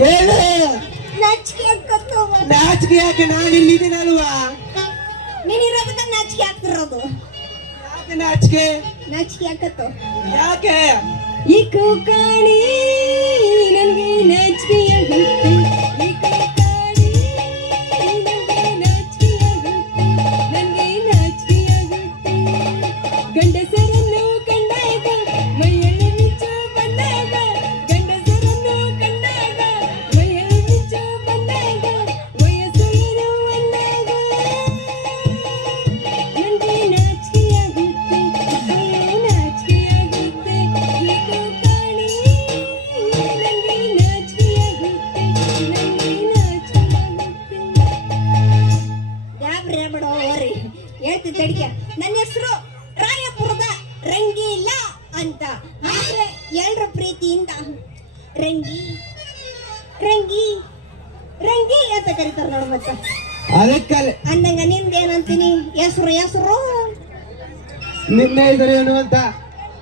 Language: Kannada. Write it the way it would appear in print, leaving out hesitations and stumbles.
ಹೇಳು. ನಾಚಿಕೆ ಆಗ್ತೋ ನಾಚಿಕೆ ಯಾಕೆ? ನಾನು ಇಲ್ಲಿದ್ದೀನಲ್ವಾ? ನೀನ್ ಇರೋದಕ್ಕ ನಾಚಿಕೆ ಆಗ್ತಿರೋದು. ಯಾಕೆ ನಾಚಿಕೆ? ನಾಚಿಕೆ ಆಗತ್ತೋ ಯಾಕೆ? ಈ ಕಾಣಿ ನನಗೆ ನಾಚಿಕೆ ಆಗುತ್ತೆ. ಈ ಕಾಣಿ ನನಗೆ ನಾಚಿಕೆ ಆಗುತ್ತೆ. ನನಗೆ ನಾಚಿಕೆ ಆಗುತ್ತೆ. ಗಂಡಸರನ್ನು ಕಂಡಾಗ ಮೈಯಲ್ಲಿ ಮಿಂಚು ಬಂದಾಗ, ಗಂಡಸರನ್ನು ಕಂಡಾಗ ಮೈಯಲ್ಲಿ ಮಿಂಚು ಬಂದಾಗ, ವಯಸ್ಸು ಏನು ಅಂದಾಗ ನನಗೆ ನಾಚಿಕೆ ಆಗುತ್ತೆ. ಅಯ್ಯೋ ನಾಚಿಕೆ ಆಗುತ್ತೆ. ಈ ಕಾಣಿ ನನಗೆ ನಾಚಿಕೆ ಆಗುತ್ತೆ. ನನಗೆ ನಾಚಿಕೆ ಆಗುತ್ತೆ. ಯಾಬ್ರಿ ಬಿಡೋ ಹೋರಿ ಹೇಳ್ತಿದ್ದ ಅಡಿಗೆ. ನನ್ನ ಹೆಸರು ರಾಯಪುರದ ರಂಗೀಲ ಅಂತ. ಆದ್ರೆ ಎಲ್ಲರ ಪ್ರೀತಿಯಿಂದ ರಂಗಿ ರಂಗಿ ರಂಗಿ ಅಂತ ಕರೀತಾರ ನೋಡು. ಮತ್ತ ಅದಕ್ಕಲ್ಲ ಅಂದಂಗ ನಿಂದೇನಂತೀನಿ? ಹೆಸರು ನಿನ್ನ ಹೆಸರು ಏನು ಅಂತ